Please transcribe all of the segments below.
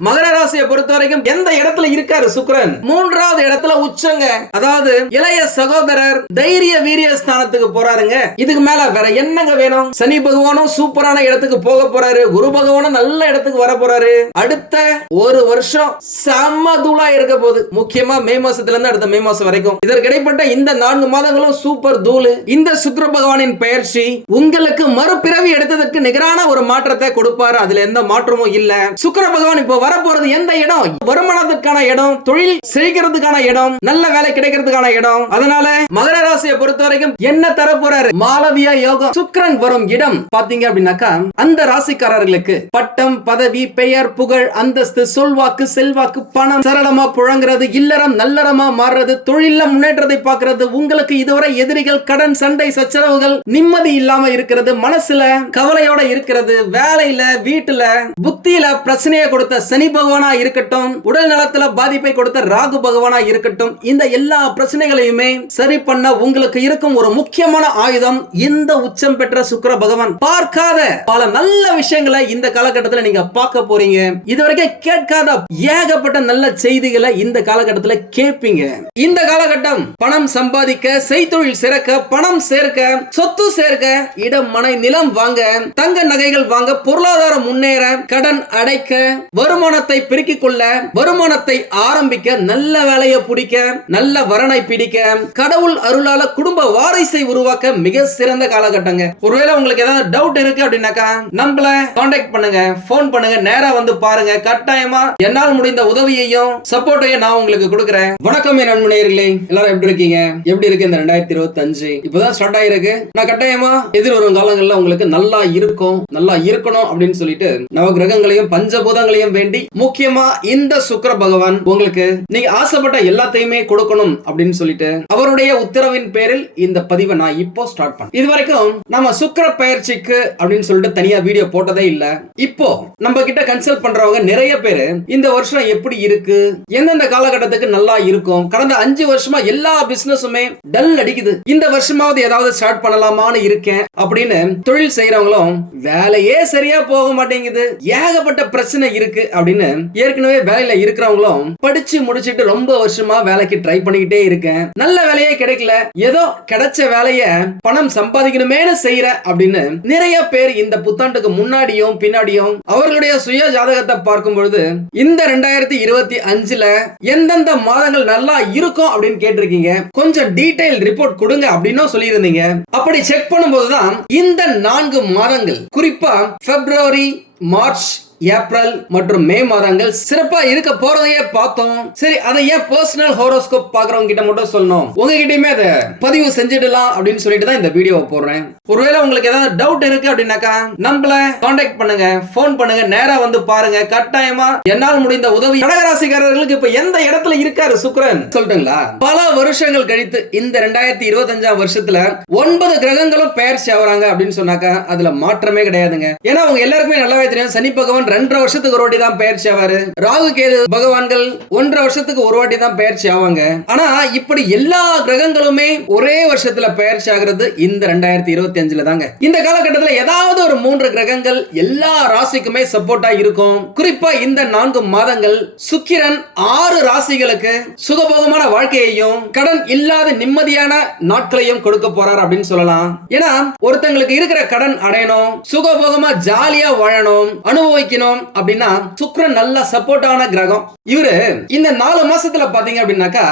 மகர ராசியை பொறுத்த வரைக்கும் எந்த இடத்துல இருக்காரு சுக்கிரன்? மூன்றாவது இடத்துல உச்சங்க. அதாவது இளைய சகோதரர் தைரிய வீரிய ஸ்தானத்துக்கு போறாருங்க. இதுக்கு மேல வேற என்னங்க வேணும்? சனி பகவானும் சூப்பரான இடத்துக்கு போக போறாரு. குரு பகவானும் நல்ல இடத்துக்கு வர போறாரு. அடுத்த ஒரு வருஷம் சமதுளா இருக்க போகுது. முக்கியமா மே மாசத்துல இருந்து அடுத்த மே மாசம் வரைக்கும் இதற்கு இடைப்பட்ட இந்த 4 மாதங்களும் சூப்பர் தூளு. இந்த சுக்கிர பகவானின் பெயர்ச்சி உங்களுக்கு மறுபிறவி எடுத்ததற்கு நிகரான ஒரு மாற்றத்தை கொடுப்பாரு. அதுல எந்த மாற்றமும் இல்ல. சுக்கிர பகவான் இப்போ வரப்போறது எந்த இடம்? வருமானத்துக்கான இடம், தொழில் செழிக்கிறதுக்கான இடம், நல்ல வேலை கிடைக்கிறதுக்கான இடம். அதனால மகர ராசியை பொறுத்த வரைக்கும் என்ன தர போறாரு? மாளவியா யோகம். சுக்கிரன் வரும் இடம் பாத்தீங்க அப்படின்னாக்கா அந்த ராசிக்காரர்களுக்கு பட்டம், பதவி, பெயர், புகழ், அந்தஸ்து, சொல்வாக்கு, செல்வாக்கு, பணம் சரளமா புழங்குறது, இல்லறம் நல்லறமா மாறுறது, தொழில முன்னேற்றத்தை பார்க்கிறது, உங்களுக்கு இதுவரை எதிரிகள், கடன், சண்டை, சச்சரவுகள், நிம்மதி இல்லாம இருக்கிறது, மனசுல கவலையோட இருக்கிறது, வேலையில, வீட்டுல, புத்தியில பிரச்சனையை கொடுத்த சனி பகவானா இருக்கட்டும், உடல் நலத்துல பாதிப்பை கொடுத்த ராகு பகவானா இருக்கட்டும், இந்த எல்லா பிரச்சனைகளையுமே சரி பண்ண உங்களுக்கு இருக்கும் ஒரு முக்கியமான ஆயுதம் இந்த உச்சம் பெற்ற சுக்கிர பகவான். பார்க்காத பல நல்ல விஷயங்களை இந்த காலகட்டத்தில் நீங்க பார்க்க போறீங்க. இதுவரைக்கும் கேட்காத ஏகப்பட்ட நல்ல செய்திகளை இந்த காலகட்டத்தில் கேட்பீங்க. இந்த காலகட்டம் பணம் சம்பாதிக்க, செய்தொழில் சிறக்க, பணம் சேர்க்க, சொத்து சேர்க்க, இடம், மனை, நிலம் வாங்க, தங்க நகைகள் வாங்க, பொருளாதாரம் முன்னேற, கடன் அடைக்க, வருமானத்தை பெருக்கிக் கொள்ள, வருமானத்தை ஆரம்பிக்க, நல்ல வேலையை பிடிக்க, நல்ல வரனை பிடிக்க, கடவுள் அருளால குடும்ப வாரிசை உருவாக்க மிக சிறந்த காலகட்டங்க. ஒருவேளை உங்களுக்கு ஏதாவது டவுட் இருக்கு அப்படின்னாக்கா நம்மள கான்டாக்ட் பண்ணுங்க, போன் பண்ணுங்க, நேரா வந்து பாருங்க. கட்டாயமா என்னால் முடிந்த உதவியையும் சப்போர்ட்டையும் நான் உங்களுக்கு கொடுக்கிறேன். வணக்கம் என் நண்பர்களே, எல்லாரும் எப்படி இருக்கீங்க? எப்படி இருக்கு இந்த 2025? இப்பதான் ஸ்டார்ட் ஆயிருக்கு. நான் கட்டாயமா எதிர்வரும் காலங்கள்ல உங்களுக்கு நல்லா இருக்கும், நல்லா இருக்கணும் அப்படின்னு சொல்லிட்டு நவ கிரகங்களையும் பஞ்சபூதங்களையும் வேண்டி, முக்கியமா இந்த சுக்கிர பகவான் உங்களுக்கு நீங்க ஆசைப்பட்ட எல்லாத்தையுமே கொடுக்கணும் அப்படின்னு சொல்லிட்டு அவருடைய உத்தரவின் பேரில் இந்த பதிவை நான் இப்போ ஸ்டார்ட் பண்ணேன். இதுவரைக்கும் நம்ம சுக்கிர பயிற்சிக்கு அப்படின்னு சொல்லிட்டு தனியா வீடியோ போட்டதே இல்ல. இப்போ நம்ம கிட்ட கன்சல்ட் பண்றவங்க நிறைய பேரு இந்த வருஷம் எப்படி இருக்கு, எந்தெந்த காலகட்டத்துக்கு நல்லா இருக்கும், கடந்த 5 வருஷமா எல்லா பிசினஸுமே டல் அடிக்குது, இந்த வருஷமாவது ஏதாவது ஸ்டார்ட் பண்ணலாமான்னு இருக்கேன் அப்படின்னு தொழில் செய்யறவங்களும் வேலையே சரியா போக மாட்டேங்குது, ஏகப்பட்ட பிரச்சனை இருக்கு அப்படின்னு ஏற்கனவே வேலையில இருக்கிறவங்களும் படிச்சு முடிச்சிட்டு ரொம்ப வருஷமா வேலைக்கு ட்ரை பண்ணிக்கிட்டே இருக்கேன், நல்ல வேலையே கிடைக்கல, ஏதோ கிடைச்ச வேலைய பணம் சம்பாதிக்கணுமேனு செய்யற அப்படின்னு நிறைய பேர் இந்த புத்தாண்டுக்கு முன்னாடியும் பின்னாடியும் அவர்களுடைய சுய ஜாதகத்தை பார்க்கும் பொழுது இந்த 2025ல எந்தெந்த மாதங்கள் நல்லா இருக்கும் அப்படின்னு கேட்டிருக்கீங்க. கொஞ்சம் டீடைல் ரிப்போர்ட் கொடுங்க அப்படின்னு சொல்லியிருந்தீங்க. அப்படி செக் பண்ணும்போதுதான் இந்த 4 மாதங்கள், குறிப்பா பிப்ரவரி, மார்ச், ஏப்ரல் மற்றும் மே மாதங்கள் சிறப்பா இருக்க போறதையே பார்த்தோம். சரி, அதை ஏன் பர்சனல் ஹோரோஸ்கோப் பாக்குறவங்க கிட்ட மட்டும் சொல்லணும், உங்ககிட்டயுமே அதை பதிவு செஞ்சிடலாம் அப்படின்னு சொல்லிட்டு தான் இந்த வீடியோவை போடுறேன். ஒருவேளை உங்களுக்கு ஏதாவது டவுட் இருக்கு அப்படின்னாக்கா நம்மள கான்டாக்ட் பண்ணுங்க, போன் பண்ணுங்க, நேரா வந்து பாருங்க. கட்டாயமா என்னால் முடிந்த உதவி. கடகராசிக்காரர்களுக்கு இப்ப எந்த இடத்துல இருக்காரு சுக்கிரன் சொல்லட்டுங்களா? பல வருஷங்கள் கழித்து இந்த 2025 வருஷத்துல 9 கிரகங்களும் பெயர்ச்சி ஆகுறாங்க அப்படின்னு சொன்னாக்கா அதுல மாற்றமே கிடையாதுங்க. ஏன்னா அவங்க எல்லாருக்குமே நல்லாவே தெரியும், சனி பகவான் 2.5 வருஷத்துக்கு ஒரு வாட்டி தான் பெயர்ச்சி ஆவாரு, ராகு கேது பகவான்கள் 1.5 வருஷத்துக்கு ஒரு வாட்டி தான் பெயர்ச்சி ஆவாங்க. ஆனா இப்படி எல்லா கிரகங்களுமே ஒரே வருஷத்துல பெயர்ச்சி ஆகிறது இந்த 2025ல தாங்க. இந்த காலகட்டத்தில் ஏதாவது ஒரு 3 கிரகங்கள் எல்லா ராசிக்குமே சப்போர்ட்டா இருக்கும். குறிப்பா இந்த 4 மாதங்கள் சுக்கிரன் 6 ராசிகளுக்கு சுகபோகமான வாழ்க்கையையும் கடன் இல்லாத நிம்மதியான நாட்களையும் கொடுக்க போறார் அப்படின்னு சொல்லலாம். ஏன்னா ஒருத்தங்களுக்கு இருக்கிற கடன் அடையணும், சுகபோகமா ஜாலியா வாழணும், அனுபவிக்கணும் அப்படின்னா சுக்கிரன் நல்ல சப்போர்ட்டான கிரகம். இவரு இந்த 4 மாசத்துல பாத்தீங்க அப்படின்னாக்கா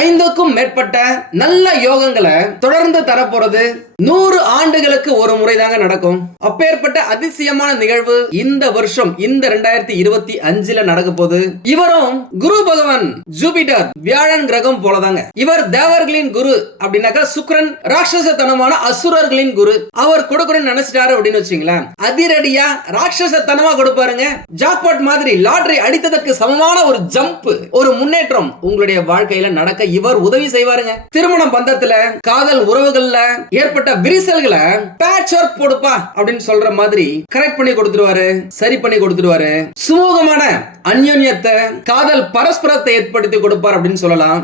5க்கும் மேற்பட்ட நல்ல யோகங்களை தொடர்ந்து தரப்போறது 100 ஆண்டுகளுக்கு ஒரு முறை தாங்க நடக்கும். அப்பேற்பட்ட அதிசயமான நிகழ்வு இந்த வருஷம் இந்த 2025ல நடக்க போகுது. இவரும் குரு பகவான் ஜூபிட்டர் வியாழன் கிரகம் போலதாங்க. இவர் தேவர்களின் குரு அப்படின்னாக்கா சுக்கிரன் ராட்சசத்தனமான அசுரர்களின் குரு. அவர் கொடுக்கணும்னு நினைச்சிட்டாரு அப்படின்னு வச்சுங்களேன், அதிரடியா ராட்சசத்தனமா கொடுப்பாருங்க. ஜாக்பாட் மாதிரி லாட்டரி அடித்ததற்கு சமமான ஒரு ஜம்ப், ஒரு முன்னேற்றம் உங்களுடைய வாழ்க்கையில நடக்க இவர் உதவி செய்வாருங்க. திருமண பந்தத்துல, காதல் உறவுகள்ல ஏற்பட்ட விரிசல்களை பேட்ச் ஒர்க் போடுப்பா அப்படின்னு சொல்ற மாதிரி கரெக்ட் பண்ணி கொடுத்துருவாரு, சரி பண்ணி கொடுத்துருவாரு. சுமூகமான அந்யோன்யத்தை, காதல் பரஸ்பரத்தை ஏற்படுத்தி கொடுப்பார் அப்படின்னு சொல்லலாம்.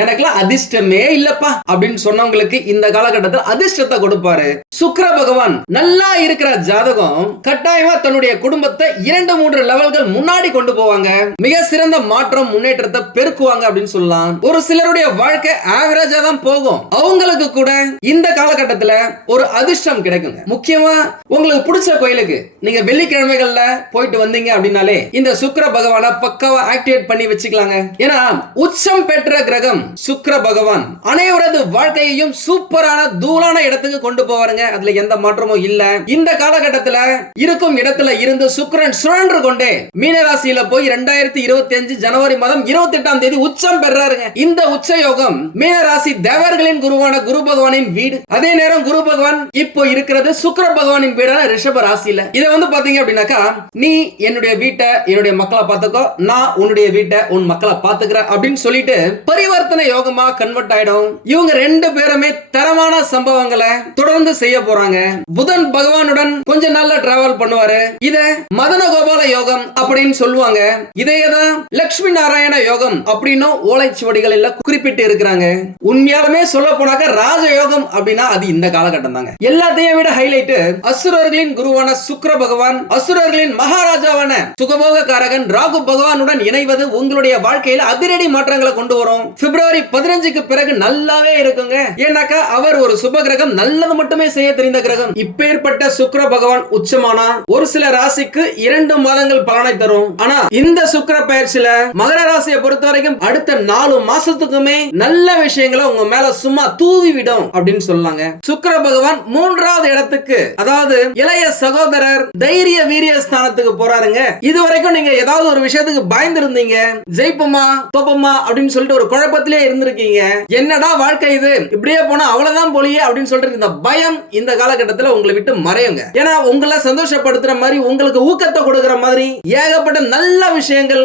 எனக்குலாம் அதிர்ஷ்டமே இல்லப்பா அப்படின்னு சொன்னவங்களுக்கு இந்த காலகட்டத்தில் அதிர்ஷ்டத்தை கொடுப்பாரு. சுக்கிர பகவான் நல்லா இருக்கிற ஜாதகம் கட்டாயமா தன்னுடைய குடும்பத்தை 2-3 லெவல்கள் முன்னாடி கொண்டு போவாங்க. மிக சிறந்த மாற்றம் முன்னேற்றத்தை பெருக்குவாங்க அப்படின்னு சொல்லலாம். ஒரு சிலருடைய வாழ்க்கை ஆவரேஜா தான் போகும். அவங்களுக்கு கூட இந்த காலகட்டத்துல ஒரு அதிர்ஷ்டம் கிடைக்குங்க. முக்கியமா உங்களுக்கு பிடிச்ச கோயிலுக்கு நீங்க வெள்ளிக்கிழமைகள்ல போயிட்டு வந்தீங்க அப்படின்னாலே இந்த சுக்கிர பகவானை பக்காவா ஆக்டிவேட் பண்ணி வச்சுக்கலாங்க. ஏன்னா உச்சம் பெற்ற கிரகம் சுக்கிர பகவான் அனைவரது வாழ்க்கையையும் சூப்பரான தூளான இடத்துக்கு கொண்டு போவாருங்க. அதுல எந்த மாற்றமும் இல்ல. இந்த காலகட்டத்துல இருக்கும் இடத்துல இருந்து சுக்கிரன் சுழன்று கொண்டே மீனராசியில போய் 2025 ஜனவரி மாதம் 28ஆம் தேதி உச்சம் பெறாருங்க. இந்த உச்ச யோகம் மீனராசி தேவர்களின் குருவான குரு பகவானின் வீடு. அதே நேரம் குரு பகவான் இப்போ இருக்கிறது சுக்கிர பகவானின் வீடான ரிஷப ராசியில. இத பாத்தீங்க அப்படின்னாக்கா, நீ என்னுடைய வீட்டை என்னுடைய மக்களை பார்த்துக்கோ, நான் உன்னுடைய வீட்டை உன் மக்களை பார்த்துக்கிறேன் அப்படின்னு சொல்லிட்டு பரிவர்த்தனை யோகமா கன்வெர்ட் ஆயிடும். இவங்க 2 பேருமே தரமான சம்பவங்களை தொடர்ந்து செய்ய போறாங்க. புதன் பகவானுடன் கொஞ்சம் நல்லா டிராவல் பண்ணுவாரு. இத மதன கோபால யோகம் அப்படின்னு சொல்லுவாங்க. இதையதான் லட்சுமி நாராயண யோகம் அப்படின்னு ஓலைச்சுவடிகள் எல்லாம் குறிப்பிட்டு இருக்கிறாங்க. உண்மையாலுமே சொல்ல போனாக்க ராஜயோகம் அப்படின்னா அது இந்த காலகட்டம் தாங்க. எல்லாத்தையும் விட ஹைலைட் அசுரர்களின் குருவான சுக்கிர பகவான் அசுரர்களின் மகாராஜாவான சுகபோக காரகன் ராகு பகவானுடன் இணைவது உங்களுடைய வாழ்க்கையில அதிரடி மாற்றங்களை கொண்டு வரும். பிப்ரவரி 15க்கு பிறகு நல்லாவே இருக்குங்க. ஏன்னாக்கா அவர் ஒரு சுப கிரகம், நல்லது மட்டுமே செய்ய தெரிந்த கிரகம். இப்பேற்பட்ட சுக்கிர பகவான் உச்சமானா ஒரு சில ராசிக்கு 2 மாதங்கள் பலனை தரும். ஆனா இந்த சுக்கிர பயிற்சியில மகர ராசியை பொறுத்த வரைக்கும் அடுத்த 4 மாசத்துக்குமே நல்ல விஷயங்களை உங்க மேல சும்மா தூவி விடும் அப்படின்னு சொல்லாங்க. சுக்கிர பகவான் 3வது இடத்துக்கு, அதாவது இளைய சகோதரர் தைரிய வீரிய ஸ்தானத்துக்கு போறாருங்க. இதுவரைக்கும் நீங்க ஏதாவது ஒரு விஷயத்துக்கு பயந்து இருந்தீங்க, ஜெயிப்போமா தோப்போமா அப்படின்னு சொல்லிட்டு ஒரு குழப்பத்திலே இருந்திருக்கீங்க. என்னடா வாழ்க்கை இது, இப்படியே போனா அவ்வளவுதான் போலியே அப்படின்னு சொல்லிட்டு இந்த பயம் இந்த காலகட்டத்தில் உங்களை விட்டு மறையுங்க. ஏன்னா உங்களை சந்தோஷப்படுத்துற மாதிரி, உங்களுக்கு ஊக்கத்தை கொடுக்கிற மாதிரி ஏகப்பட்ட நல்ல விஷயங்கள்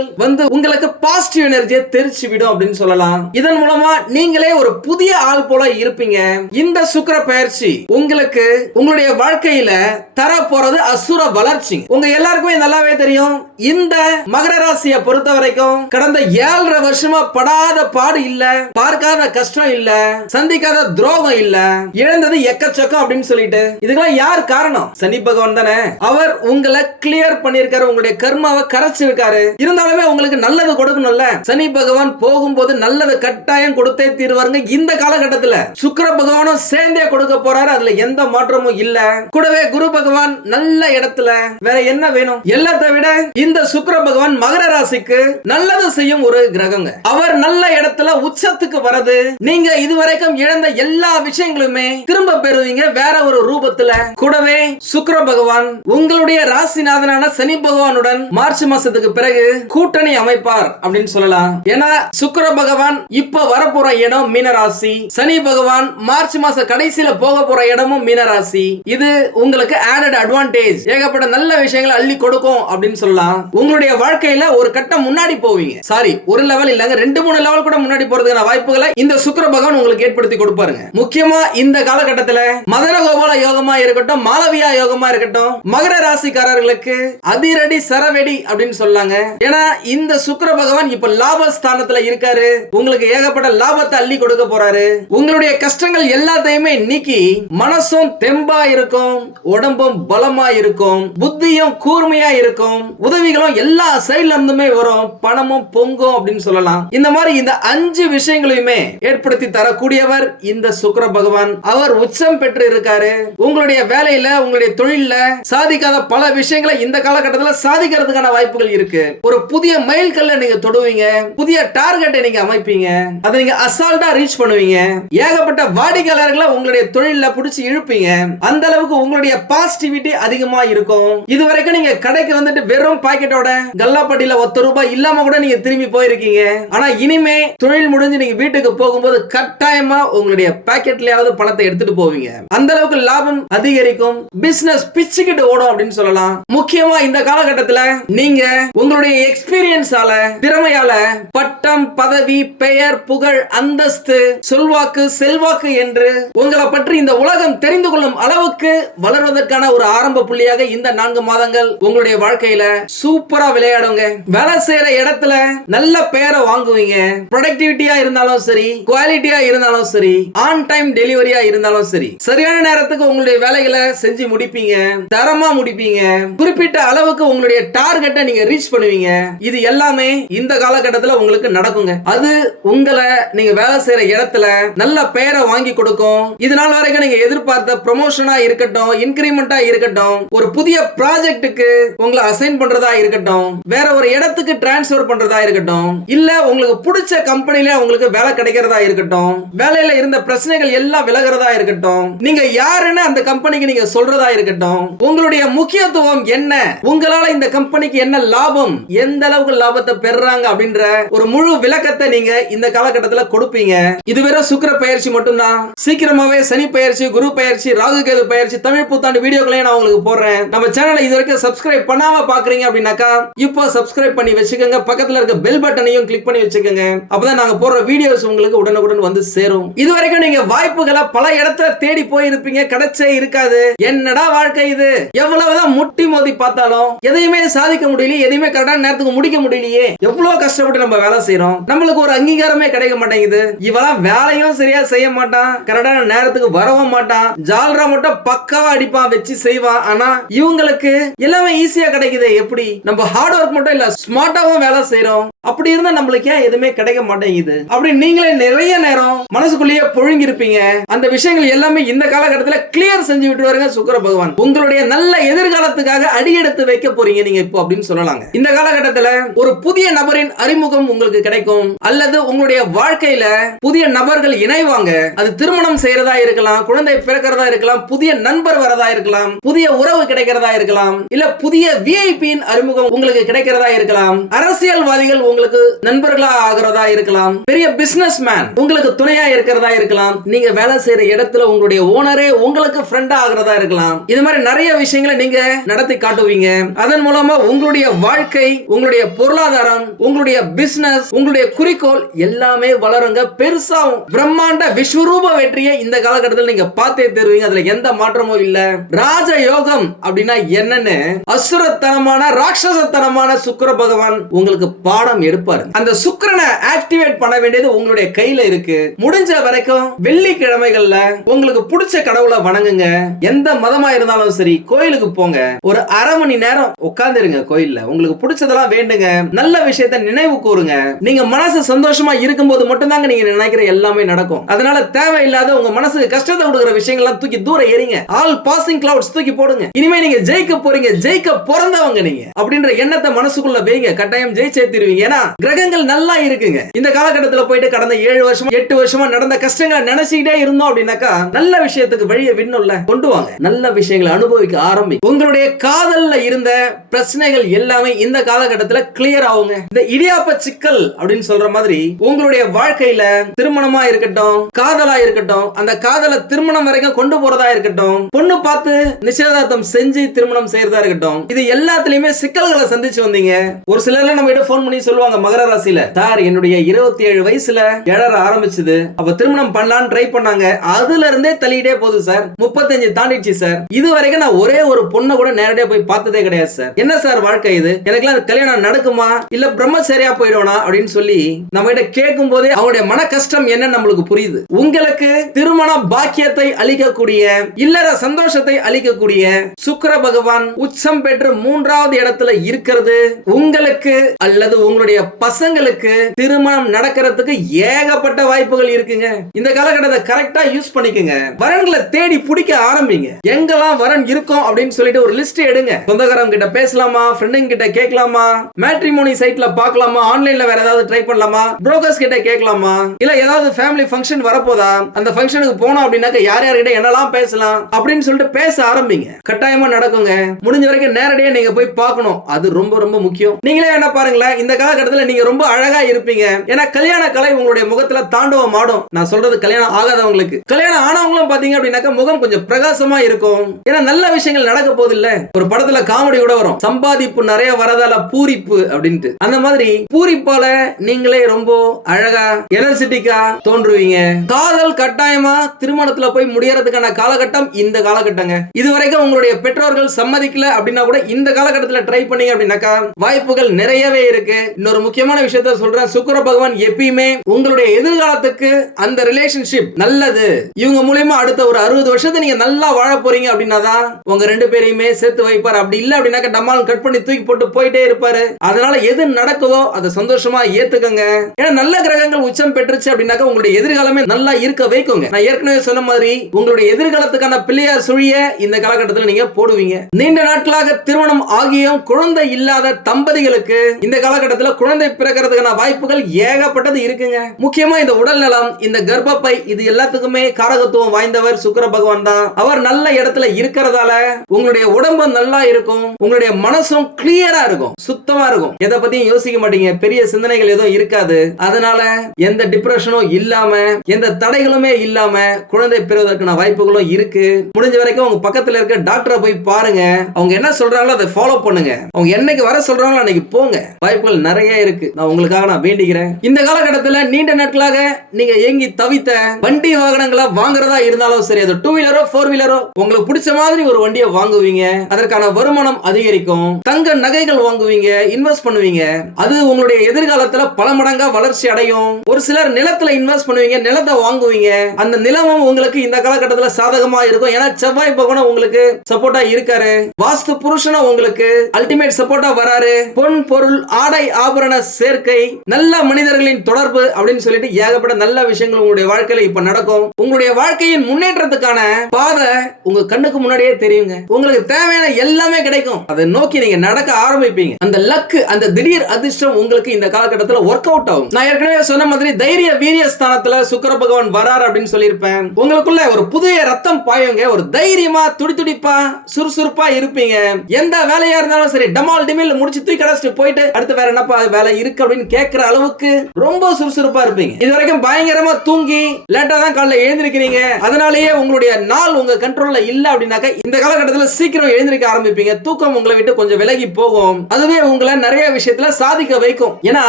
உங்களுக்கு பாசிட்டிவ் எனர்ஜியை தெரிச்சு விடும் அப்படின்னு சொல்லலாம். இதன் மூலமா நீங்களே ஒரு புதிய ஆள் போல இருப்பீங்க. இந்த சுக்கிர பயிற்சி உங்களுக்கு உங்களுடைய வாழ்க்கையில தர போறது அசுர வளர்ச்சி. உங்க எல்லாருக்குமே நல்லாவே தெரியும். இந்த மகர ராசியை பொறுத்த வரைக்கும் கடந்த 7.5 வருஷமா படாத பாடு இல்ல, பார்க்காத கஷ்டம் இல்ல, சந்திக்காத துரோகம் இல்ல, இழந்தது எக்கச்சக்கம் அப்படின்னு சொல்லிட்டு இதுக்கெல்லாம் யார் காரணம்? சனி பகவான் தானே. அவர் உங்களை கிளியர் பண்ணிருக்காரு, உங்களுடைய கர்மாவை கரைச்சிருக்காரு. இருந்தாலுமே உங்களுக்கு நல்லது கொடுக்கணும்ல. சனி பகவான் போகும்போது நல்லது கட்டாயம் கொடுத்தே தீர்வாருங்க. இந்த காலகட்டத்தில் சுக்கிர பகவானும் சேர்ந்தே கொடுக்க போறாரு. அதுல எந்த மாற்றமும் இல்ல. கூடவே குரு பகவான் நல்ல இடத்துல, வேற என்ன வேணும்? எல்லாத்தை விட இந்த சுக்கிர பகவான் மகர ராசிக்கு நல்லது செய்யும் ஒரு கிரகங்க. அவர் நல்ல இடத்துல உச்சத்துக்கு வரது, நீங்க இதுவரைக்கும் இழந்த எல்லா விஷயங்களுமே திரும்ப பெறுவீங்க வேற ஒரு ரூபத்துல. கூடவே சுக்கிர பகவான் உங்களுடைய ராசிநாதனான சனி பகவானுடன் மார்ச் மாசத்துக்கு பிறகு கூட்டணி அமைப்பார் அப்படின்னு சொல்லலாம். ஏன்னா சுக்கிர பகவான் இப்ப வரப்போற இடம் மீனராசி, சனி பகவான் மார்ச் மாச கடைசியில போக போற இடமும் மீனராசி. இது உங்களுக்கு ஆடட் அட்வான்டேஜ், ஏகப்பட்ட நல்ல விஷயங்களை அள்ளி கொடுக்கும் அப்படின்னு சொல்லலாம். உங்களுடைய வாழ்க்கையில ஒரு கட்டம் முன்னாடி போவீங்க. சாரி, ஒரு லெவல் இல்லங்க, 2-3 லெவல் கூட முன்னாடி போறதுக்கான வாய்ப்புகளை இந்த சுக்கிர பகவான் உங்களுக்கு ஏற்படுத்தி கொடுப்பாருங்க. முக்கியமா இந்த காலகட்டத்தில் மதன கோபால யோகமா இருக்கட்டும், மாலவியா யோகமா இருக்கட்டும், மகர ராசிக்காரர்களுக்கு அதிரடி சரவெடி அப்படின்னு சொல்லாங்க. ஏன்னா இந்த சுக்கிர பகவான் இப்ப லாபஸ்தானத்துல இருக்காரு. உங்களுக்கு ஏகப்பட்ட லாபத்தை அள்ளி கொடுக்க போறாரு. உங்களுடைய கஷ்டங்கள் எல்லாத்தையுமே நீக்கி மனசும் தெம்பா இருக்கும், உடம்பும் பலமா இருக்கும், புத்தியும் கூர்மையா இருக்கும், உதவிகளும் எல்லா சைடுல இருந்துமே வரும், பணமும் பொங்கும் அப்படின்னு சொல்லலாம். இந்த மாதிரி இந்த 5 விஷயங்களையுமே ஏற்படுத்தி தரக்கூடியவர் இந்த சுக்கிர பகவான். அவர் உச்சம் பெற்று இருக்காரு. உங்களுடைய வேலையில, உங்களுடைய தொழில சாதிக்காத பல விஷயங்களை இந்த காலகட்டத்தில் சாதிக்கிறதுக்கான வாய்ப்புகள் இருக்கு. ஒரு புதிய மைல் கல்ல நீங்க தொடுவீங்க, புதிய டார்கெட்டை நீங்க அமைப்பீங்க, அதை நீங்க அசால்ட்டா ரீச் பண்ணுவீங்க. ஏகப்பட்ட வாடிக்கையாளர்களை உங்களுடைய தொழில புடிச்சு இழுப்பீங்க. அந்த அளவுக்கு உங்களுடைய பாசிட்டிவிட்டி அதிகமா இருக்கும். இதுவரைக்கும் நீங்க கடைக்கு வந்துட்டு வெறும் பாக்கெட்டோட கல்லாப்பட்டியில ₹1 இல்லாம கூட நீங்க திரும்பி போயிருக்கீங்க. ஆனா இனிமே தொழில் முடிஞ்சு நீங்க வீட்டுக்கு போகும்போது கட்டாயமா உங்களுடைய பாக்கெட்லயாவது பணத்தை எடுத்துட்டு போவீங்க. அந்த அளவுக்கு லாபம் அதிகரிக்கும், பிசினஸ் பிச்சுக்கிட்டு ஓடும் அப்படின்னு சொல்லலாம். முக்கியமா இந்த காலகட்டத்தில் நீங்க உங்களுடைய எக்ஸ்பீரியன்ஸால, திறமையால பட்டம், பதவி, பெயர், புகழ், அந்தஸ்து, சொல்வாக்கு, செல்வாக்கு என்று உங்களை பற்றி இந்த உலகம் தெரிந்து கொள்ளும் அளவுக்கு வளர்வதற்கான ஒரு ஆரம்ப புள்ளியாக இந்த 4 மாதங்கள் உங்களுடைய வாழ்க்கையில சூப்பரா விளையாடுங்க. வேலை செய்யற இடத்துல நல்ல பெயரை வாங்குவீங்க. ப்ரொடக்டிவிட்டியா இருந்தாலும் சரி, குவாலிட்டியா இருந்தாலும் சரி, ஆன் டைம் டெலிவரியா இருந்தாலும் சரி, சரியான நேரத்துக்கு உங்களுடைய வேலைகளை செஞ்சு முடிப்பீங்க, தரமா முடிப்பீங்க. குறிப்பிட்ட அளவுக்கு உங்களுடைய டார்கெட்டை நீங்க ரீச் பண்ணுவீங்க. இது எல்லாமே இந்த காலகட்டத்தில் உங்களுக்கு நடக்குங்க. அது உங்களை நீங்க வேலை செய்யற இடத்துல நல்ல பெயரை வாங்கி கொடுக்கும். இதனால வரைக்கும் நீங்க எதிர்பார்த்த ப்ரமோஷனா இருக்கட்டும், இன்கிரிமெண்டா இருக்கட்டும், ஒரு புதிய ப்ராஜெக்ட்டுக்கு உங்களை அசைன் பண்றதா இருக்கட்டும், வேற ஒரு இடத்துக்கு டிரான்ஸ்ஃபர் பண்றதா இருக்கட்டும், இல்ல உங்களுக்கு பிடிச்ச கம்பெனில உங்களுக்கு வேலை கிடைக்கிறதா இருக்கட்டும், வேலையில இருந்த பிரச்சனைகள் எல்லாம் விலகிறதா இருக்கட்டும், நீங்க யாருன்னு அந்த கம்பெனிக்கு நீங்க சொல்றதா இருக்கட்டும், உங்களுடைய முக்கியத்துவம் என்ன, உங்களால இந்த கம்பெனிக்கு என்ன லாபம், எந்த அளவுக்கு லாபத்தை பெறாங்க அப்படின்ற ஒரு முழு விளக்கத்தை நீங்க இந்த காலகட்டத்தில் கொடுப்பீங்க. இது வெறும் சுக்கிர பயிற்சி மட்டும்தான். சீக்கிரமாவே சனி பயிற்சி, குரு பயிற்சி, ராகு கேது பயிற்சி, தமிழ் புத்தாண்டு வீடியோக்களையும் நான் உங்களுக்கு போடுறேன். நம்ம சேனலை இது வரைக்கும் சப்ஸ்கிரைப் பண்ணாம பாக்குறீங்க அப்படின்னாக்கா இப்போ சப்ஸ்கிரைப் பண்ணி வச்சுக்கோங்க. பக்கத்துல இருக்க பெல் பட்டனையும் கிளிக் பண்ணி வச்சுக்கோங்க. அப்பதான் நாங்க போடுற வீடியோஸ் உங்களுக்கு உடனுக்குடன் வந்து சேரும். இது வரைக்கும் நீங்க வாய்ப்புகளை பல இடத்துல தேடி போயிருப்பீங்க, கிடைச்சே இருக்காது. என்னடா வாழ்க்கை இது, எவ்வளவுதான் முட்டி மோதி பார்த்தாலும் எதையுமே சாதிக்க முடியல, எதையுமே கரெக்டான நேரத்துக்கு முடிக்க முடியலையே, எவ்வளவு கஷ்டப்பட்டு நம்ம வேலை செய்யறோம், நம்மளுக்கு ஒரு அங்கீகாரமே கிடைக்க மாட்டேங்குது, இவெல்லாம் வேலையும் சரியா செய்ய மாட்டான், கரெக்டான நேரத்துக்கு வரவும் மாட்டான், ஜால்ரா மட்டும் பக்காவா அடிப்பான், வச்சு செய்வான், ஆனா இவங்களுக்கு எல்லாமே ஈஸியா கிடைக்குது. எப்படி நம்ம ஹார்ட் ஒர்க் மட்டும் இல்ல ஸ்மார்ட்டாவும் வேலை செய்யறோம், அப்படி இருந்தா நம்மளுக்கு ஏன் எதுவுமே கிடைக்க மாட்டேங்குது அப்படி நீங்களே நிறைய நேரம் மனசுக்குள்ளேயே புழுங்கி இருப்பீங்க. அந்த விஷயங்கள் எல்லாமே இந்த காலகட்டத்தில் கிளியர் செஞ்சு விட்டு வருங்க சுக்கிர பகவான். உங்களுடைய நல்ல எதிர்காலத்துக்காக அடியெடுத்து வைக்க போறீங்க நீங்க இப்போ அப்படின்னு சொல்லலாங்க. இந்த காலகட்டத்தில் ஒரு புதிய நபரின் அறிமுகம் உங்களுக்கு கிடைக்கும், அல்லது உங்களுடைய வாழ்க்கையில புதிய நபர்கள் இணைவாங்க. அது திருமணம் செய்யறதா இருக்கலாம், குழந்தை பிறக்கிறதா இருக்கலாம், புதிய நண்பர் வரதா இருக்கலாம், புதிய உறவு கிடைக்கிறதா இருக்கலாம், இல்ல புதிய விஐபியின் அறிமுகம் உங்களுக்கு கிடைக்கிறதா இருக்கலாம், அரசியல்வாதிகள் உங்களுக்கு நண்பர்களா ஆகிறதா இருக்கலாம், பெரிய பிசினஸ் மேன் உங்களுக்கு துணையா இருக்கிறதா இருக்கலாம், நீங்க வேலை செய்யற இடத்துல உங்களுடைய ஓனரே உங்களுக்கு ஃப்ரெண்டா ஆகிறதா இருக்கலாம். இது மாதிரி நிறைய விஷயங்களை நீங்க நடத்தி காட்டுவீங்க. அதன் மூலமா உங்களுடைய வாழ்க்கை, உங்களுடைய பொருளாதாரம், உங்களுடைய பிசினஸ், உங்களுடைய குறிக்கோள் எல்லாமே வளருங்க, பெருசாகும். பிரம்மாண்ட விஸ்வரூப வெற்றியை இந்த காலகட்டத்தில் நீங்க பார்த்தே தருவீங்க. அதுல எந்த மாற்றமும் இல்ல. ராஜ யோகம் அப்படின்னா என்னன்னு அசுரத்தனமான ராட்சசத்தனமான சுக்கிர பகவான் உங்களுக்கு பாடம் எடுப்பாரு. அந்த சுக்கிரனை ஆக்டிவேட் பண்ண வேண்டியது உங்களுடைய கையில இருக்கு. முடிஞ்ச வரைக்கும் வெள்ளிக்கிழமைகள்ல உங்களுக்கு பிடிச்ச கடவுளை வணங்குங்க. எந்த மதமா இருந்தாலும் சரி கோயிலுக்கு போங்க, ஒரு அரை மணி நேரம் உட்கார்ந்துருங்க கோயில்ல, உங்களுக்கு பிடிச்சதெல்லாம் வேண்டுங்க, நல்ல விஷயத்தை நினைவு கூறுங்க. நீங்க மனசு சந்தோஷமா இருக்கும்போது மட்டும்தாங்க நீங்க நினைக்கிற எல்லாமே நடக்கும். அதனால தேவையில்லாத உங்க மனசுக்கு கஷ்டத்தை கொடுக்கிற விஷயங்கள்லாம் தூக்கி தூர எறிங்க. ஆல் பாசிங் கிளவுட்ஸ் தூக்கி போடுங்க. இனிமே நீங்க ஜெயிக்க போறீங்க, ஜெயிக்க பிறந்தவங்க நீங்க அப்படின்ற எண்ணத்தை மனசுக்குள்ள வைங்க. கட்டாயம் ஜெயிச்சே தருவீங்க. ஏன்னா கிரகங்கள் நல்லா இருக்குங்க. இந்த காலகட்டத்தில் போயிட்டு கடந்த 7 வருஷமா 8 வருஷமா நடந்த கஷ்டங்களை நினைச்சுக்கிட்டே இருந்தோம் அப்படின்னாக்கா நல்ல விஷயத்துக்கு வழியை விண்ணுல கொண்டு வாங்க. நல்ல விஷயங்களை அனுபவிக்க ஆரம்பி. உங்களுடைய காதல்ல இருந்த பிரச்சனைகள் எல்லாமே இந்த காலகட்டத்தில் கிளியர் ஆகுங்க. இந்த இடியாப்ப சிக்கல் அப்படின்னு சொல்ற மாதிரி உங்களுடைய வாழ்க்கையில திருமணமா இருக்கட்டும், காதலா இருக்கட்டும், அந்த காதலை திருமணம் வரைக்கும் கொண்டு போறதா இருக்கட்டும், பொண்ணு பார்த்து நிச்சயதார்த்தம் செஞ்சு திருமணம் செய்யறதா இருக்கட்டும், இது எல்லாத்துலயுமே சிக்கல்களை சந்திச்சு வந்தீங்க. ஒரு சிலர் நம்ம கிட்ட போன் பண்ணி சொல்லுவாங்க, மகர ராசியில சார் என்னுடைய 27 வயசுல எழற ஆரம்பிச்சது, அப்ப திருமணம் பண்ணலான்னு ட்ரை பண்ணாங்க, அதுல இருந்தே தள்ளிட்டே போகுது சார், 35 தாண்டிடுச்சு சார், இது வரைக்கும் நான் ஒரே ஒரு பொண்ணை கூட நேரடியா போய் பார்த்ததே கிடையாது சார், என்ன சார் வாழ்க்கை இது, எனக்குலாம் கல்யாணம் நடக்குமா இல்ல பிரம்மச்சரியா போயிடுவானா அப்படின்னு சொல்லி நம்ம கிட்ட கேட்கும் போதே அவங்களுடைய மன கஷ்டம் என்ன நம்மளுக்கு புரியுது. உங்களுக்கு திருமண பாக்கியத்தை அளிக்கக்கூடிய, இல்லற சந்தோஷத்தை அளிக்கக்கூடிய சுக்கிர பகவான் உச்சம் பெற்று 3வது இடத்துல இருக்கிறது உங்களுக்கு அல்லது உங்களுடைய பசங்களுக்கு திருமணம் நடக்கிறதுக்கு ஏகப்பட்ட வாய்ப்புகள் இருக்குங்க. இந்த காலகட்டத்தை கரெக்டா யூஸ் பண்ணிக்கங்க. வரன்களை தேடி பிடிக்க ஆரம்பிங்க. எங்கெல்லாம் வரன் இருக்கும் அப்படின்னு சொல்லிட்டு ஒரு லிஸ்ட் எடுங்க. சொந்தக்காரங்க கிட்ட பேசலாமா, ஃப்ரெண்டுங்க கிட்ட கேட்கலாமா, மேட்ரிமோனி சைட்ல பார்க்கலாமா, ஆன்லைன்ல வேற ஏதாவது ட்ரை பண்ணலாமா, புரோக்கர்ஸ் கிட்ட கேட்கலாமா, இல்ல ஏதாவது ஃபேமிலி ஃபங்க்ஷன் வரப்போதா அந்த ஃபங்க்ஷனுக்கு போனோம் அப்படின்னாக்க யார் யார்கிட்ட என்னெல்லாம் பேசலாம் அப்படின்னு சொல்லிட்டு பேச ஆரம்பிங்க. கட்டாயமா நடக்குங்க. முடிஞ்ச வரைக்கும் நேரடியா நீங்க போய் பார்க்கணும். அது ரொம்ப ரொம்ப முக்கியம். நீங்களே என்ன பாருங்களேன், இந்த காலகட்டத்தில் நீங்க ரொம்ப அழகா இருப்பீங்க. ஏன்னா கல்யாண கலை உங்களுடைய முகத்துல தாண்டவம் ஆடும். நான் சொல்றது கல்யாணம் ஆகாதவங்களுக்கு. கல்யாணம் ஆனவங்களும் பாத்தீங்க அப்படின்னாக்க முகம் கொஞ்சம் பிரகாசமா இருக்கும். ஏன்னா நல்ல விஷயங்கள் நடக்க போது இல்ல. ஒரு படத்துல காமெடி கூட வரும், சம்பாதிப்பு நிறைய வரதால பூரிப்பு அப்படின்ட்டு. அந்த மாதிரி பூரிப்பால நீங்களே ரொம்ப அழகா எனர்ஜெட்டிக்கா தோன்றுவீங்க. காதல் கட்டாயமா திருமணத்துல போய் முடியறதுக்கான காலகட்டம் இந்த காலகட்டங்க. இதுவரைக்கும் உங்களுடைய பெற்றோர்கள் சம்மதிக்கல அப்படின்னா கூட இந்த காலகட்டத்தில் ட்ரை பண்ணீங்க அப்படின்னாக்கா வாய்ப்புகள் நிறையவே இருக்கு. இன்னொரு முக்கியமான விஷயத்த சொல்றேன், சுக்கிர பகவான் எப்பயுமே உங்களுடைய எதிர்காலத்துக்கு அந்த ரிலேஷன்ஷிப் நல்லது, இவங்க மூலமா அடுத்த ஒரு 60 வருஷத்தை நீங்க நல்லா வாழ போறீங்க அப்படின்னா தான் உங்க 2 பேரையுமே சேர்த்து வைப்பார். அப்படி இல்ல அப்படின்னாக்க டமால் கட் பண்ணி தூக்கி போட்டு போயிட்டே இருப்பாரு. அதனால எது நடக்குதோ அதை சந்தோஷமா ஏத்துக்கங்க. ஏன்னா நல்ல கிரகங்கள் உச்சம் பெற்றுச்சு அப்படின்னாக்க உங்களுடைய எதிர்காலமே நல்லா இருக்க வைக்குங்க. நான் ஏற்கனவே சொன்ன மாதிரி உங்களுடைய எதிர்காலத்துக்கான பிள்ளையார் சுழிய இந்த காலகட்டத்தில் நீங்க போடுவீங்க. நீண்ட நாட்களாக திருமணம் ஆகியும் குழந்தை இல்லாத தம்பதிகளுக்கு இந்த காலகட்டத்தில் குழந்தை பிறக்கிறதுக்கான வாய்ப்புகள் ஏகப்பட்டது இருக்குங்க. முக்கியமா இந்த உடல் நலம், இந்த கர்ப்பப்பை, இது எல்லாத்துக்குமே காரகத்துவம் வாய்ந்தவர் சுக்கிர பகவான் தான். அவர் நல்ல இடத்துல இருக்கிறதால உங்களுடைய உடம்பு நல்லா இருக்கும், உங்களுடைய மனசும் கிளியரா இருக்கும், சுத்தமா இருக்கும். எதை பத்தியும் யோசிக்க மாட்டீங்க, பெரிய சிந்தனைகள் எதுவும் இருக்காது. அதனால எந்த டிப்ரெஷனும் இல்லாம, எந்த தடைகளுமே இல்லாம குழந்தை பெறுவதற்கான வாய்ப்புகளும் இருக்கு. முடிஞ்ச வரைக்கும் உங்க பக்கத்துல இருக்க டாக்டரை போய் பாருங்க. அவங்க என்ன சொல்றாங்களோ அதை ஃபாலோ பண்ணுங்க. அவங்க என்னைக்கு வர சொல்றாங்களோ அன்னைக்கு போங்க. வாய்ப்புகள் நிறைய இருக்கு. நான் உங்களுக்காக நான் வேண்டிக்கிறேன். இந்த காலகட்டத்தில் நீண்ட நாட்களாக நீங்க ஏங்கி தவித்த வண்டி வாகனங்களை வாங்குறதா இருந்தாலும் சரி, அது 2 வீலரோ 4 வீலரோ உங்களுக்கு பிடிச்ச மாதிரி ஒரு வண்டியை வாங்குவீங்க. அதற்கான வருமானம் அதிகரிக்கும். தங்க நகைகள் வாங்குவீங்க, இன்வெஸ்ட் பண்ணுவீங்க. அது உங்களுடைய எதிர்காலத்துல பல மடங்கா வளர்ச்சி அடையும். ஒரு சிலர் நிலத்துல இன்வெஸ்ட் பண்ணுவீங்க, நிலத்தை வாங்குவீங்க. அந்த நிலமும் உங்களுக்கு இந்த காலகட்டத்தில் சாதகமா இருக்கும். ஏன்னா செவ்வாய் பகவான் உங்களுக்கு சப்போர்ட்டா இருக்காரு. வாஸ்து புருஷனா உங்களுக்கு அல்டிமேட் சப்போர்ட்டா வராரு. பொன் பொருள் ஆடை ஆபரண சேர்க்கை, நல்ல மனிதர்களின் தொடர்பு அப்படின்னு சொல்லிட்டு ஏகப்பட்ட நல்ல விஷயங்கள் உங்களுடைய வாழ்க்கையில இப்ப நடக்கும். உங்களுடைய வாழ்க்கையின் முன்னேற்றத்துக்கான பாதை உங்க கண்ணுக்கு முன்னாடியே தெரியுங்க. உங்களுக்கு தேவையான எல்லாமே கிடைக்கும். அதை நோக்கி நீங்க நடக்க ஆரம்பிப்பீங்க. அந்த லக்கு, அந்த திடீர் அதிர்ஷ்டம் உங்களுக்கு இந்த காலகட்டத்தில் ஒர்க் அவுட் ஆகும். நான் ஏற்கனவே சொன்ன மாதிரி தைரிய வீரிய ஸ்தானத்துல சுக்கிர பகவான் வரார் அப்படின்னு சொல்லியிருப்பேன். உங்களுக்குள்ள ஒரு புதிய ரத்தம் பாயுங்க. ஒரு தைரியமா துடிதுடிப்பா சுறுசுறுப்பா இருப்பீங்க. எந்த வேலையா இருந்தாலும் சரி டமால் டிமில் முடிச்சு தூக்கி கடைச்சிட்டு போயிட்டு அடுத்து வேற என்னப்பா வேலை இருக்கு அப்படின்னு கேட்கிற அளவுக்கு ரொம்ப சுறுசுறுப்பா இருப்பீங்க. இது வரைக்கும் பயங்கரமா தூங்கி லேட்டா தான் காலைல எழுந்திருக்கிறீங்க. அதனாலேயே உங்களுடைய நாள் உங்க கண்ட்ரோல்ல இல்ல அப்படின்னாக்க இந்த காலகட்டத்தில் சீக்கிரம் எழுந்திருக்க ஆரம்பிப்பீங்க. தூக்கம் உங்களை விட்டு கொஞ்சம் விலகி போகும். அதுவே உங்களை நிறைய விஷயத்துல சாதிக்க வைக்கும். ஏன்னா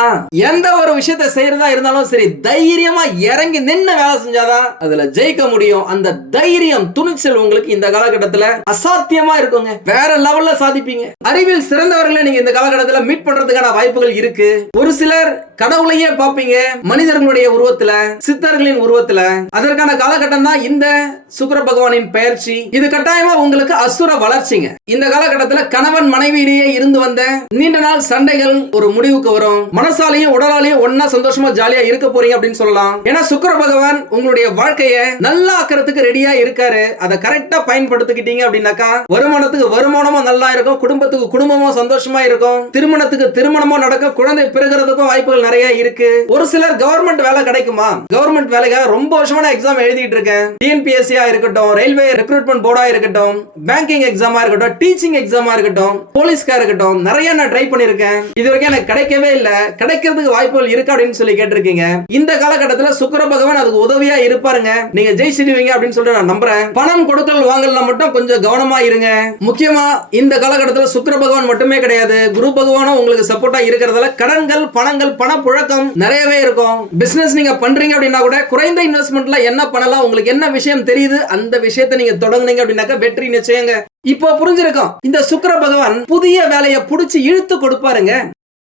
எந்த ஒரு விஷயத்தை செய்யறதா இருந்தாலும் சரி தைரியமா இறங்கி நின்று வேலை செஞ்சாதான் அதுல ஜெயிக்க முடியும். அந்த தைரியம், துணிச்சல் உங்களுக்கு இந்த காலகட்டத்தில் அசாத்தியமா இருக்குங்க. வேற லெவல்ல சாதிப்பீங்க. அறிவில் சிறந்தவர்களை நீங்க இந்த காலகட்டத்தில் மீட் பண்றதுக்கான வாய்ப்புகள் இருக்கு. ஒரு சிலர் கடவுளையே பார்ப்பீங்க, மனிதர்களுடைய உருவத்துல, சித்தர்களின் உருவத்துல. அதற்கான காலகட்டம் தான் இந்த சுக்கிர பகவானின் பெயர்ச்சி. இது கட்டாயமா உங்களுக்கு அசுர வளர்ச்சிங்க. இந்த காலகட்டத்தில் கணவன் மனைவியிலேயே இருந்து வந்த நீண்ட நாள் சண்டைகள் ஒரு முடிவுக்கு வரும். மனசாலையும் உடலாலையும் ஒன்னா சந்தோஷமா ஜாலியா இருக்க போறீங்க அப்படின்னு சொல்லலாம். ஏன்னா சுக்கிர பகவான் உங்களுடைய வாழ்க்கையை நல்லா ஆக்கிறதுக்கு ரெடியா இருக்காரு. அதை கரெக்டா பயன்படுத்திக்கிட்டீங்க அப்படின்னாக்கா வருமானத்துக்கு வருமானமும் நல்லா இருக்கும், குடும்பத்துக்கு குடும்பமும் சந்தோஷமா இருக்கும், திருமணத்துக்கு திருமணமும் நடக்கும், குழந்தை பெறுகிறதுக்கும் வாய்ப்புகள் நிறைய இருக்கு. ஒரு சிலர் கவர்மெண்ட் வேலை கிடைக்குமா, கவர்மெண்ட் வேலைக்காக ரொம்ப வருஷமான எக்ஸாம் எழுதிட்டு இருக்கேன். டிஎன்பிஎஸ்சி இருக்கட்டும், ரயில்வே ரெக்ரூட்மெண்ட் போர்டா இருக்கட்டும், பேங்கிங் எக்ஸாமா இருக்கட்டும், டீச்சிங் எக்ஸாமா இருக்கட்டும், போலீஸ்கா இருக்கட்டும், நிறைய நான் ட்ரை பண்ணிருக்கேன். இது வரைக்கும் எனக்கு கிடைக்கவே இல்ல. கிடைக்கிறதுக்கு வாய்ப்புகள் இருக்கு அப்படின்னு சொல்லி கேட்டிருக்கீங்க. இந்த காலகட்டத்தில் சுக்கிர பகவான் அதுக்கு உதவியா இருப்பாருங்க. நீங்க ஜெயிச்சிடுவீங்க அப்படின்னு சொல்லிட்டு நான் நம்புறேன். பணம் கொடுக்கல் வாங்கல மட்டும் கொஞ்சம் கவனமா இருங்க. முக்கியமா இந்த காலகட்டத்தில் சுக்கிர பகவான் மட்டுமே கிடையாது, குரு பகவானும் உங்களுக்கு சப்போர்ட்டா இருக்கிறதால கடன்கள், பணங்கள், பணப்புழக்கம் நிறையவே இருக்கும். பிசினஸ் நீங்க பண்றீங்க அப்படின்னா கூட குறைந்த இன்வெஸ்ட்மெண்ட்ல என்ன பண்ணலாம், உங்களுக்கு என்ன விஷயம் தெரியுது, அந்த விஷயத்தை நீங்க தொடங்குனீங்க அப்படின்னாக்க வெற்றி நிச்சயங்க. இப்போ புரிஞ்சிருக்கும். இந்த சுக்கிர பகவான் புதிய வேலையை புடிச்சு இழுத்து கொடுப்பாருங்க.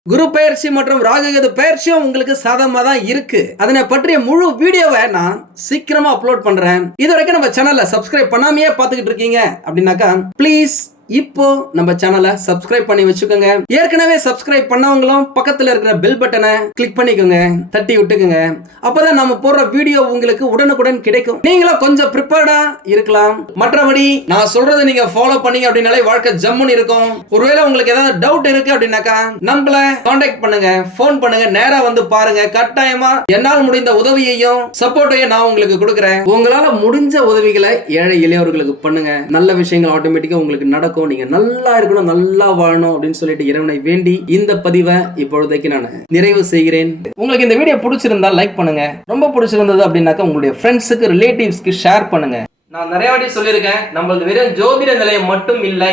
குரு பயிற்சி மற்றும் ராகுகேது பயிற்சியும் உங்களுக்கு சாதகமா தான் இருக்கு. அதனை பற்றிய முழு வீடியோவை நான் சீக்கிரமா அப்லோட் பண்றேன். இது வரைக்கும் நம்ம சேனலை சப்ஸ்கிரைப் பண்ணாமையே பார்த்துக்கிட்டு இருக்கீங்க அப்படின்னாக்கா ப்ளீஸ் இப்போ நம்ம சேனலை சப்ஸ்கிரைப் பண்ணி வச்சுக்கோங்க. ஏற்கனவே சப்ஸ்கிரைப் பண்ணவங்களும் பக்கத்துல இருக்கிற பெல் பட்டனை கிளிக் பண்ணிக்கோங்க, தட்டி விட்டுக்கோங்க. அப்பதான் நம்ம போடுற வீடியோ உங்களுக்கு உடனுக்குடன் கிடைக்கும். நீங்களும் கொஞ்சம் ப்ரிப்பேர்டா இருக்கலாம். மற்றபடி நான் சொல்றதை நீங்க ஃபாலோ பண்ணீங்க அப்படின்னாலே வாழ்க்கை ஜம்முன்னு இருக்கும். ஒருவேளை உங்களுக்கு ஏதாவது டவுட் இருக்கு அப்படின்னாக்கா நம்மள கான்டாக்ட் பண்ணுங்க, போன் பண்ணுங்க, நேரா வந்து பாருங்க. கட்டாயமா என்னால் முடிந்த உதவியையும் சப்போர்ட்டையும் நான் உங்களுக்கு கொடுக்குறேன். உங்களால முடிஞ்ச உதவிகளை ஏழை எளியவர்களுக்கு பண்ணுங்க. நல்ல விஷயங்கள் ஆட்டோமேட்டிக்கா உங்களுக்கு நடக்கும். நீங்க நல்லா இருக்கணும், நல்லா வாழணும் அப்படின்னு சொல்லிட்டு இறைவனை வேண்டி இந்த பதிவை இப்பொழுதைக்கு நான் நிறைவு செய்கிறேன். உங்களுக்கு இந்த வீடியோ பிடிச்சிருந்தா லைக் பண்ணுங்க. ரொம்ப பிடிச்சிருந்தது அப்படின்னாக்கா உங்களுடைய ஃப்ரெண்ட்ஸுக்கு, ரிலேட்டிவ்ஸ்க்கு ஷேர் பண்ணுங்க. நான் நிறைய வாட்டி சொல்லியிருக்கேன், நம்மளது வெறும் ஜோதிட நிலையம் மட்டும் இல்லை,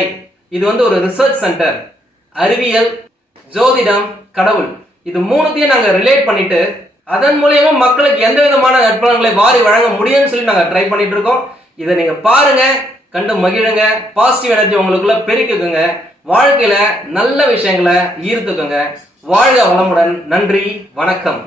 இது ஒரு ரிசர்ச் சென்டர். அறிவியல், ஜோதிடம், கடவுள், இது மூணுத்தையும் நாங்க ரிலேட் பண்ணிட்டு அதன் மூலியமா மக்களுக்கு எந்த விதமான நற்பலன்களை வாரி வழங்க முடியும்னு சொல்லி நாங்க ட்ரை பண்ணிட்டு இருக்கோம். இதை நீங்க பாருங்க, கண்டு மகிழுங்க, பாசிட்டிவ் எனர்ஜி உங்களுக்குள்ள பெருக்குங்க, வாழ்க்கையில நல்ல விஷயங்களை ஈர்த்துக்குங்க. வாழ்க வளமுடன். நன்றி, வணக்கம்.